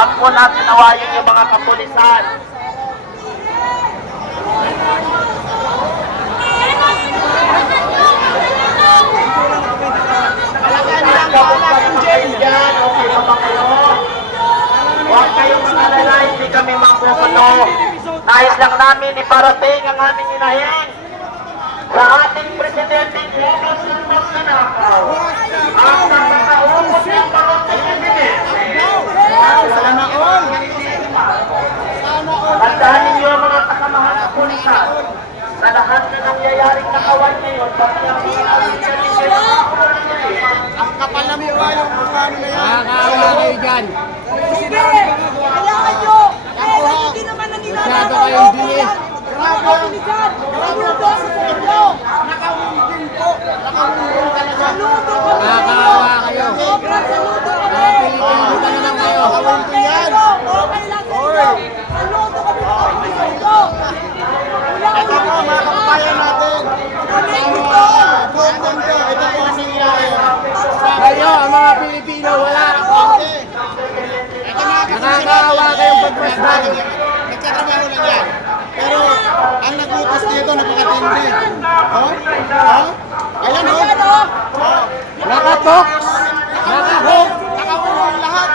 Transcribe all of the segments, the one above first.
Huwag po natin awayin yung mga kapulisan. Huwag kayong mag-alala, hindi kami magpupuno. Nais lang namin iparating ang aming inahing sa ating presidente Huwag ng magnanakaw. Ang nakakaupos ng parating presidente. Sana all. Tandaan ninyo ang mga kasamahan ng pulisan sa lahat na nangyayaring nakawal ngayon. Ang kapal na miwa yung mga ano na yan. Nakakawa kayo dyan. Sige! Hayaan nyo! Hindi naman ang Masyado kayong dinis. Nakakabilisan! Naluto sa inyo! Nakahundin po. Nakahundin talaga. Saludo ko Nakakawa kayo. Sobrang saludo kami! Mga Pilipino na naman kayo. Pero okay lang sa inyo! Saludo kami sa inyo! Ito po mga kababayan natin. Kami ito! Buong mundo. Ito po ang nangyayari. Kayo, ang mga Pilipino, wala. Ito mga Nakakawa kayong pagpasdan. nagkatrabaho lang yan. Pero ang nagutos dito napakatindi. Oh? Oh? Ayan oh. Oh. Nakatoks. Nakahok. Nakahulong lahat.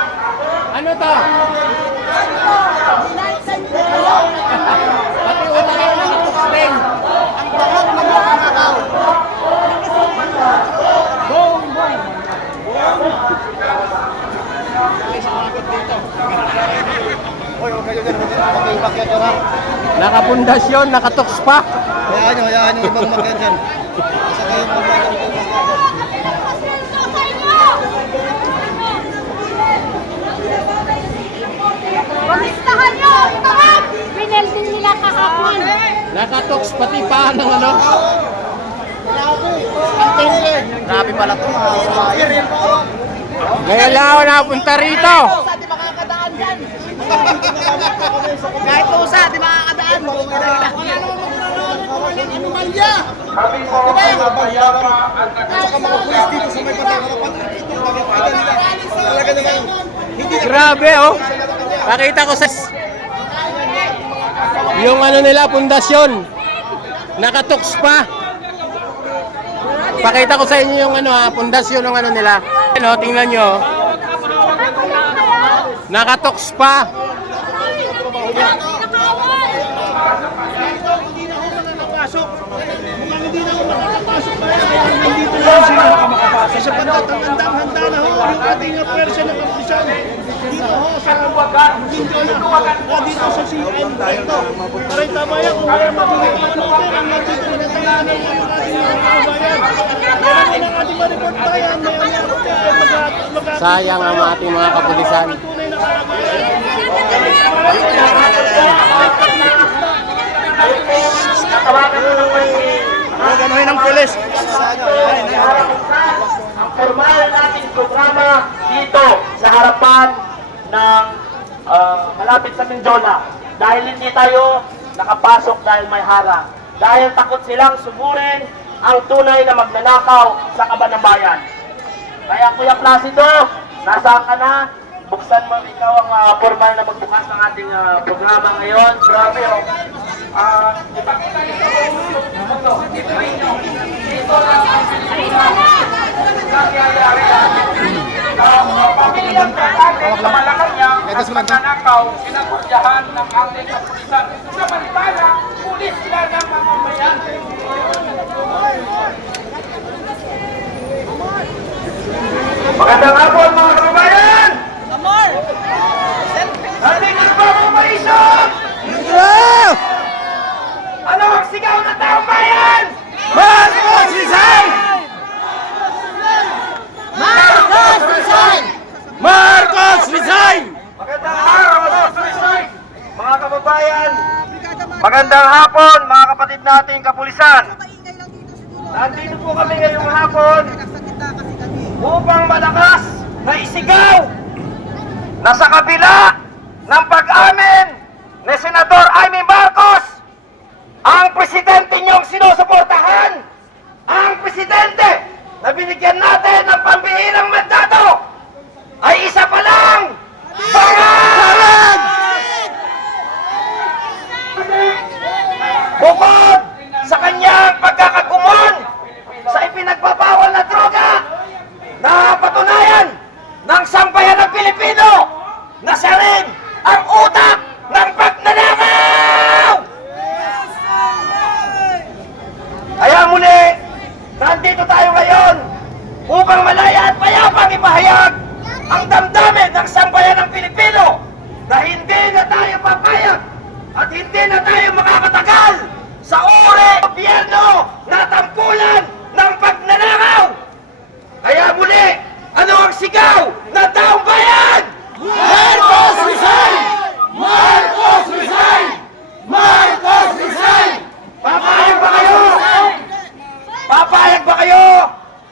Ano to? Pati ulo kayo nakatoks din. Ang lahat ng mga nakakaw. Boom, boom. Hoy, huwag kayo dyan. Mag-ibak yan dyan ha. Nakapundasyon, nakatoks pa. Hayaan nyo ibang magyan dyan. Isa kayo mag-ibak. Pamistahan nyo! Ito! Pinelding nila kahapon. Nakatoks pati pa ng ano. Ang tindi. Grabe pala ito mga kababayan. Ngayon lang ako napunta rito. Di makakadaan dyan! Kahit usa, di makakadaan! Wala naman magkakaroon ng walang anomalya! Kami po ay mapayapa at Saka mga pulis dito sa may patakapan. Talaga naman. Hindi Grabe oh. Pakita ko sa yung ano nila, pundasyon. Nakatoks pa. Pakita ko sa inyo yung ano ha, pundasyon ng ano nila. Ano, tingnan nyo. Nakatoks pa. Hindi na ako makakapasok na yan. Kaya nandito lang sila makapasok. Sa pagkatagandang handa na ho, yung ating pwersa ng kapulisan. Dito ho sa Ginjo na. Dito sa CN. Dito. Aray tabayan kung wala magiging atmosphere. Ang nandito na tayanan mo yung ating mga kabayan. Kaya po ng ating maripot tayan. Sayang ang ating mga kapulisan. Tunay na kabayan. Ganuhin ng pulis. ang formal nating programa dito sa harapan ng malapit sa Mindiola. Dahil hindi tayo nakapasok dahil may harang. Dahil takot silang suburin ang tunay na magnanakaw sa kaban ng bayan. Kaya Kuya Placido, nasaan ka na? Buksan mo ikaw ang formal na magbukas ng ating programa ngayon. Grabe oh. Ipakita niyo ito. Dito lang ang pamilyang natin sa Malacanang at magnanakaw pinagkudyahan ng ating kapulisan. Samantala, pulis sila ng mamamayan. Magandang hapon mga kababayan! Amor! Ating nagpapamaisok! Ano ang sigaw ng taong bayan? Marcos resign! Marcos resign! Marcos resign! Magandang hapon mga kababayan! Magandang hapon mga kapatid nating kapulisan! Nandito po kami ngayong hapon upang malakas na isigaw na sa kabila ng pag-amin ni Senador Amy Marcos, ang presidente niyong sinusuportahan, ang presidente na binigyan natin ng pambihirang mandato ay isa pa lang, mga nandito tayo ngayon upang malaya at payapang ipahayag ang damdamin ng sambayan ng Pilipino na hindi na tayo papayag at hindi na tayo makakatagal sa uri ng gobyerno na tampulan ng pagnanakaw. Kaya muli, ano ang sigaw ng taong bayan? Marcos resign! Marcos resign! Marcos resign! Papayag ba kayo? Papayag ba kayo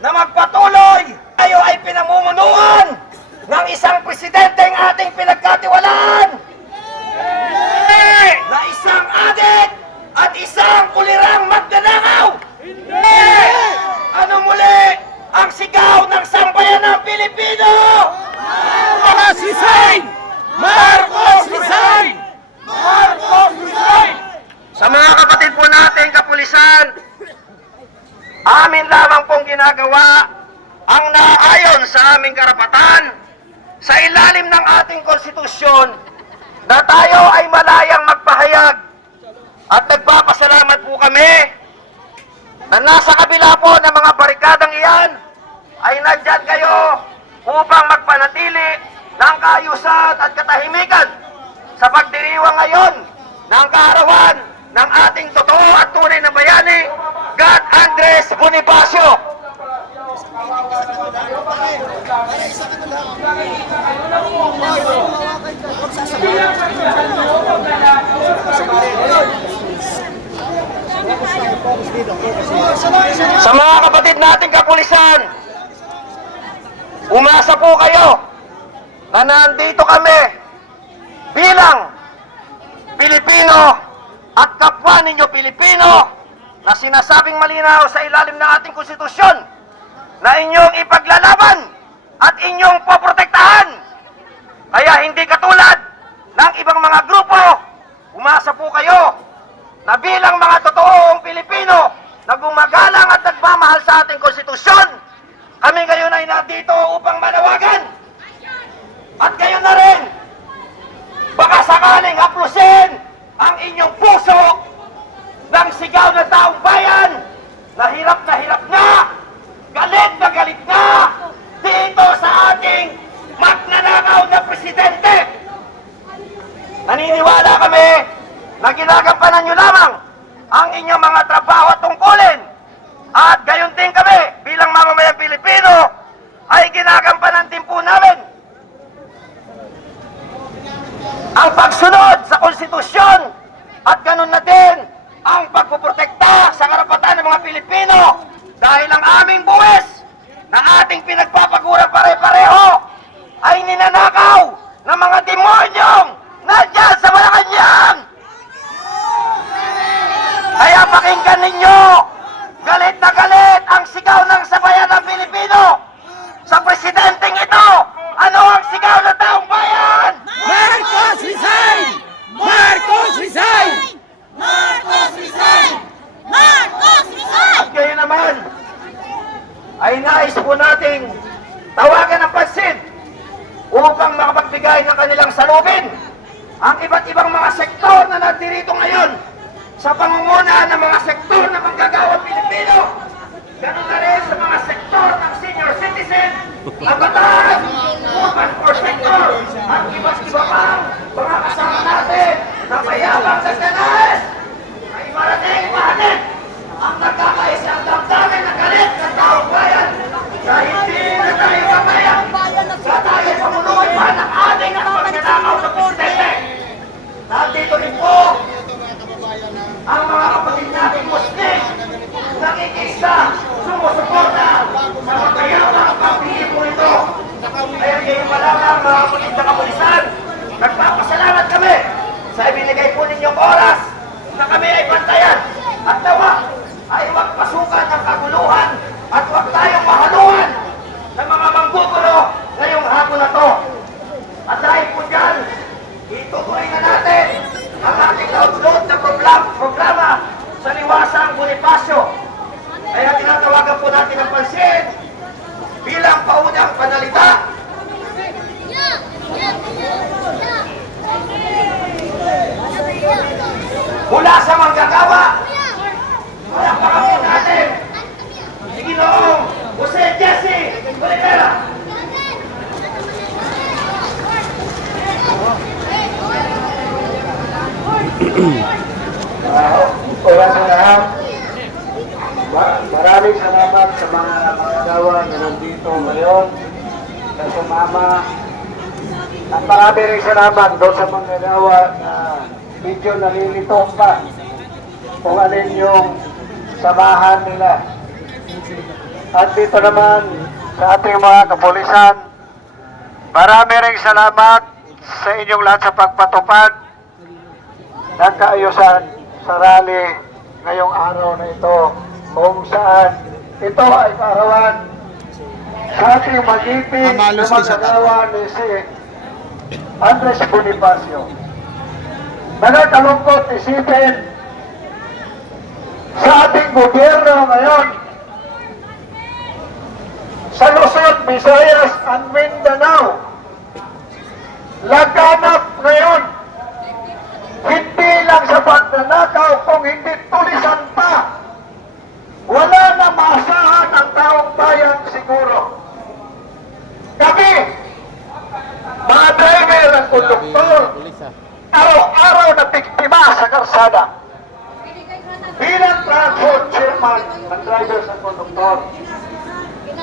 na magpatuloy? Tayo ay pinamumunuan ng isang presidenteng ating pinagkatiwalaan na isang adik at isang ulirang magnanakaw. Ano muli ang sigaw ng sambayan ng Pilipino? Marcos resign! Marcos resign! Marcos resign! Sa mga kapatid po natin kapulisan, amin lamang pong ginagawa ang naayon sa aming karapatan sa ilalim ng ating konstitusyon na tayo ay malayang magpahayag. At nagpapasalamat po kami na nasa kabila po ng mga barikadang iyan ay nandyan kayo upang magpanatili ng kaayusan at katahimikan sa pagdiriwang ngayon ng kaarawan ng ating totoo at tunay na bayani, God Andres Bonifacio. Sa mga kapatid nating kapulisan, umasa po kayo na nandito kami bilang Pilipino at kapwa ninyo Pilipino na sinasabing malinaw sa ilalim ng ating konstitusyon na inyong ipaglalaban at inyong poprotektahan. Kaya hindi katulad ng ibang mga grupo, umasa po kayo na bilang mga totoong Pilipino na gumagalang at nagmamahal sa ating konstitusyon, kami ngayon ay nandito upang manawagan. At kayo na rin, baka sakaling haplusin ang inyong puso ng sigaw ng taong bayan na hirap na, galit na dito sa ating magnanakaw na presidente. Naniniwala kami na ginagampanan nyo lamang ang inyong mga trabaho at tungkulin. At gayon din kami bilang mamamayang Pilipino ay ginagampanan din po namin ang pagsunod sa konstitusyon at ganun na din ang pagpuprotekta sa karapatan ng mga Pilipino dahil ang aming buwis na ating pinagpapagurang pare-pareho ay ninanakaw ng mga demonyong nandyan sa Malacanang. Kaya pakinggan ninyo, galit na galit ang sigaw ng sabayan ng Pilipino sa presidenteng ito. Ano ang sigaw ng taong bayan? Marcos resign! Marcos resign! Marcos resign! Marcos resign! At kayo naman ay nais po nating tawagan ng pansin upang makapagbigay ng kanilang salubin ang iba't ibang mga sektor na nandirito ngayon sa pangunguna ng mga sektor na manggagawa Pilipino. Ganun na rin sa mga sektor ng senior citizen, kabataan, urban poor sector, at iba't iba pang mga kasama natin na mayabang sa kanas ay marating mahatid ang nagkakaisang damdamin na galit ng taong bayan na hindi na tayo papayag sa tayo pamunuan pa ng ating at magnanakaw na presidente. Nandito rin po ang mga kapatid natin Muslim nakikisa, sumusuporta sa magkayabang ang pagpili po ito. Kaya ngayon pa lamang mga kapatid na kapulisan, nagpapasalamat kami sa ibinigay po ninyong oras na kami ay bantayan at nawa ay huwag pasukan ng kaguluhan at huwag tayong mahaluan ng mga manggugulo ngayong hapon na to. At dahil po dyan, itutuloy na natin ang ating download na programa sa Liwasang Bonifacio. Kaya tinatawagan po natin ang pansin bilang paunang panalita mula sa manggagawa. Wala pa kami natin. Sige no. salamat sa mga manggagawa na nandito ngayon na sumama. At marami rin salamat doon sa manggagawa na medyo nalilito pa kung alin yung samahan nila. At dito naman sa ating mga kapulisan, marami rin salamat sa inyong lahat sa pagpatupad ng kaayusan sa rally ngayong araw na ito, kung saan ito ay kaarawan sa ating magiging na magagawa ni si Andres Bonifacio. Nakakalungkot isipin sa ating gobyerno ngayon sa Luzon, Visayas at Mindanao, laganap ngayon hindi lang sa pagnanakaw kung hindi tulisan pa. Wala na maasahan ang taong bayan siguro. Kami, mga driver at konduktor, araw-araw na biktima sa karsada. Bilang transport chairman ng drivers at konduktor,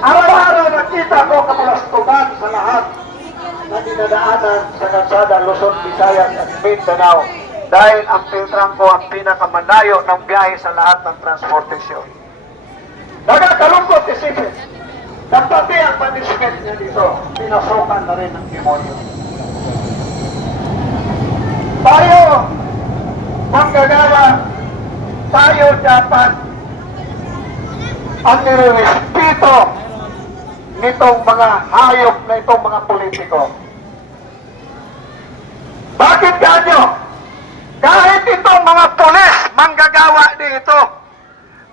araw-araw nakita ko kapalastugan sa lahat na dinadaanan sa kalsada Luzon, Visayas at Mindanao dahil ang Filtranco ang pinakamalayo ng biyahe sa lahat ng transportasyon. Nagakalungkot isipin na pati ang punishment niya dito, pinasukan na rin ng demonyo. Tayo, manggagawa, tayo dapat ang nirespeto nitong mga hayop na itong mga politiko. Bakit ganyo? Kahit itong mga pulis, manggagawa dito.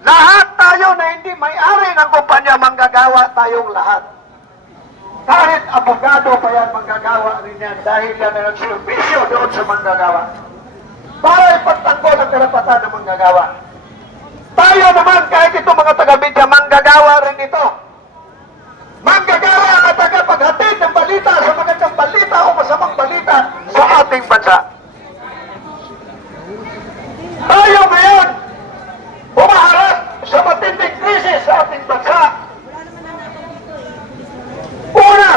Lahat tayo na hindi may-ari ng kumpanya, manggagawa tayong lahat. Kahit abogado pa yan, manggagawa rin yan dahil yan ay nagservisyo doon sa manggagawa. Para ipagtanggol ang karapatan ng manggagawa. Tayo naman, kahit itong mga taga-media, manggagawa rin ito. Manggagawa at tagapaghatid ng balita sa magandang balita o masamang balita sa ating bansa. Tayo ngayon, umaharap sa matinding krisis sa ating bansa. Una,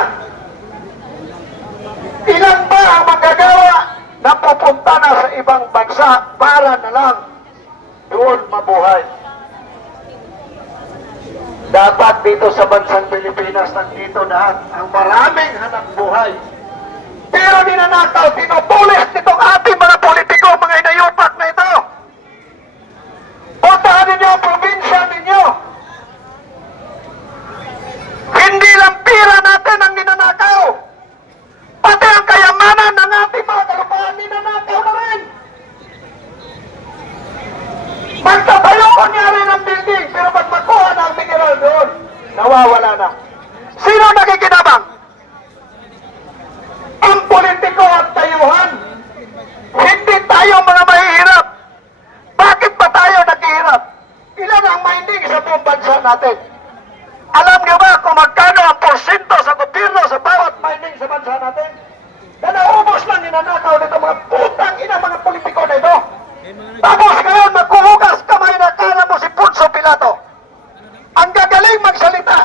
ilan ba ang manggagawa na pupunta na sa ibang bansa para na lang doon mabuhay? Dapat dito sa bansang Pilipinas nandito lahat ang maraming hanap buhay. Pero ninanakaw, tinupulis nitong ating mga politiko, mga inayupak na ito. Puntahan ninyo ang probinsya ninyo. Hindi lang pira natin ang ninanakaw. Pati ang kayamanan ng ating mga kalupaan ninanakaw na rin. Magtatayo kunyari ng building, pero pag makuha na ang mineral doon, nawawala na. Sino nakikinabang? Ang politiko at tayuhan. Hindi tayo mga mahihirap. Bakit ba tayo naghihirap? Ilan ang mining sa buong bansa natin? Alam niyo ba kung magkano ang porsyento sa gobyerno sa bawat mining sa bansa natin? Na naubos lang ninanakaw nito mga putang ina mga politiko na ito. Tapos ngayon magkuhugas kamay na kala mo si Poncio Pilato. Ang gagaling magsalita.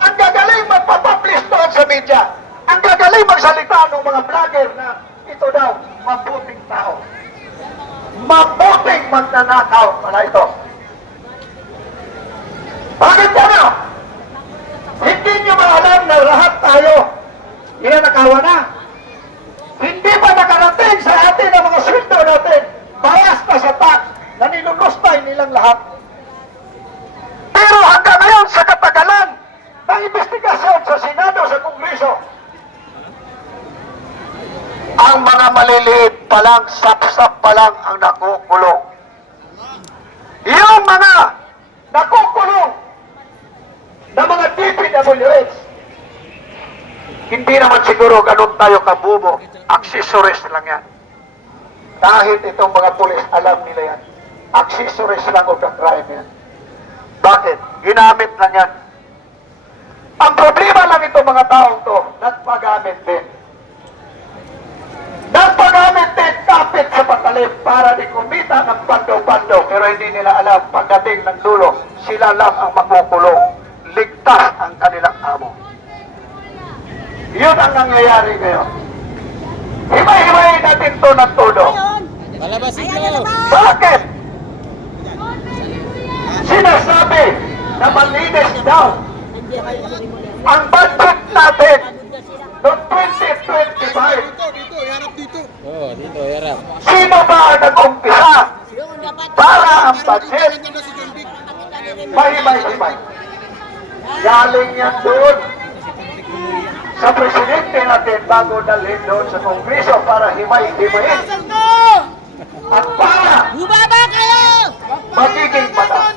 Ang gagaling magpapublish doon sa media. Ang gagaling magsalita ng mga vlogger na ito daw, mabuting tao. Mabuting magnanakaw pala ito. Bakit gano'n? Hindi nyo maalam na lahat tayo ninanakawan na. Hindi ba nakarating sa atin ang mga sweldo natin? Bayas na sa tax na nilulustay nilang lahat. Pero hanggang ngayon sa katagalan ng investigasyon sa Senado, sa Kongreso, ang mga maliliit pa lang, sap-sap pa lang ang nakukulong. Yung mga nakukulong na mga DPWH, hindi naman siguro ganun tayo kabubo. Accessories lang yan. Kahit itong mga pulis, alam nila yan. Accessories lang of the crime yan. Bakit? Ginamit lang yan. Ang problema lang itong mga taong to, nagpagamit din. Nagpagamit din kapit sa patalim para di kumita ng bando-bando. Pero hindi nila alam, pagdating ng dulo, sila lang ang makukulong. Ligtas ang kanilang amo. Yun ang nangyayari ngayon. Himay-himayin natin to ng todo. Palabas ito. Bakit? Sinasabi na malinis daw ang budget natin noong 2025. Oh, dito, harap. Sino ba ang nag-umpisa para ang budget mahimay-himay? Galing yan doon sa presidente natin bago dalhin doon sa Kongreso para himay-himayin. At para Bubaba kayo! magiging mata.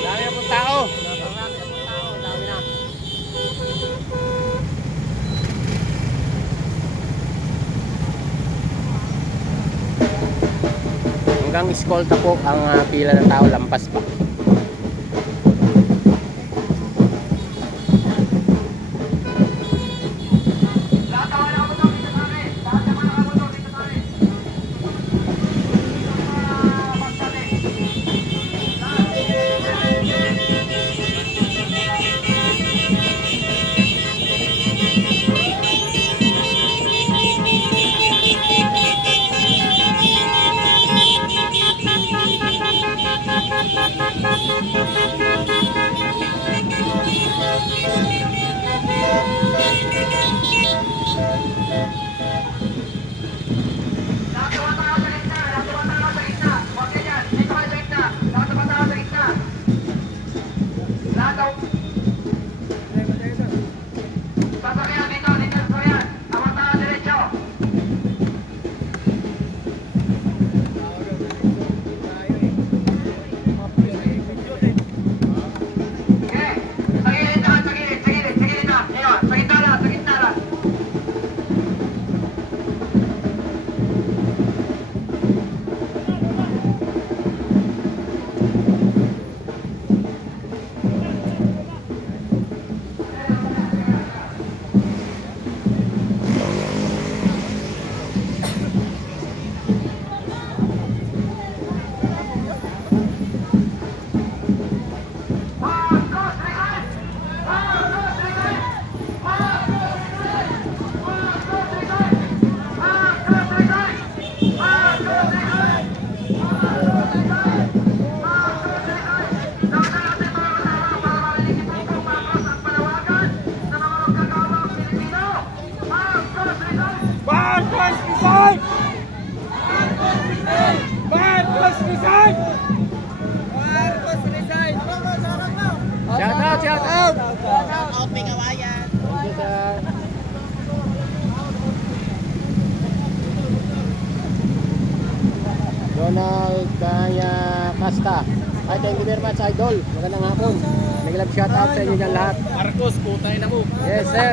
Dami na pong tao. Hanggang eskolta po ang pila ng tao, lampas pa. Shout out, shout out! Out, may kawayan. Thank you, sir. Donald Kaya Casta. Ay, thank you very much, Idol. Magandang hapon. Nag-love shout out sa inyo dyan lahat. Marcos, putay na mo. Yes, sir.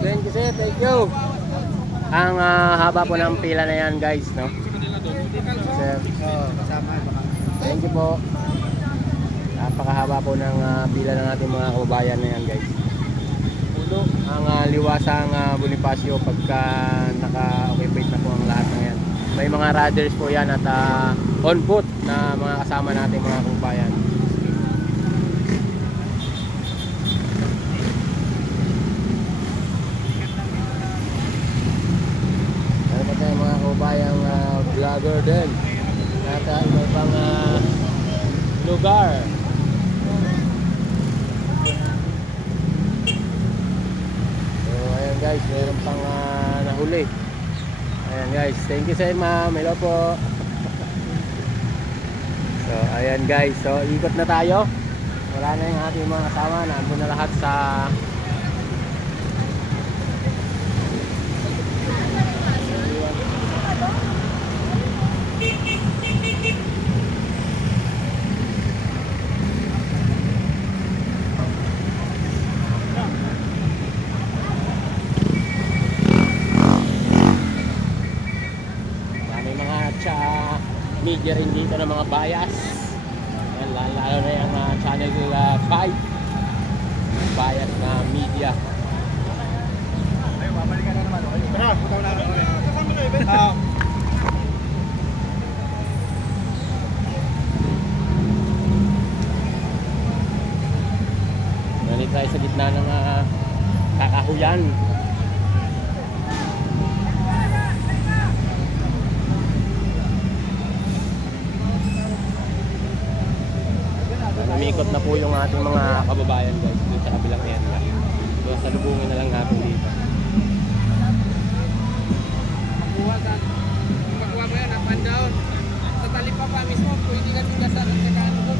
Thank you, sir. Thank you. Ang haba po ng pila na yan, guys, no? Sir. Thank you po. Napakahaba po ng pila ng ating mga kababayan na yan, guys. Puno ang liwasang Bonifacio pagka naka-occupate na po ang lahat ng yan. May mga riders po yan at on foot na mga kasama natin mga kababayan. Meron pa tayong mga kababayang vlogger din at iba pang lugar. So ayan guys, meron pang nahuli. Ayan guys, thank you sa ma'am. Hello po. So ayan guys, so ikot na tayo. Wala na yung ating mga kasama, nandun na lahat sa media rin dito ng mga bias. Yan, lalo na yung channel 5. Bias na media. Nandito tayo sa gitna ng kakahuyan. Umikot na po yung ating mga kababayan guys dun sa kabilang area. So salubungin na lang natin dito. Magkuha mo yan, up and down. Sa talipa pa mismo, pwede ka tigasan at saka ano doon.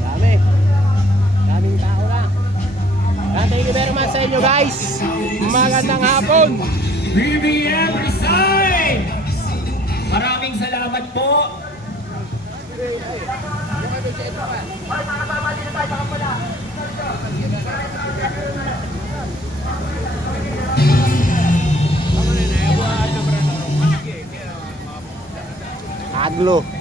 Dami. Daming tao na. Thank you very much sa inyo guys. Magandang hapon. BBM resign! Maraming salamat po. Aglo.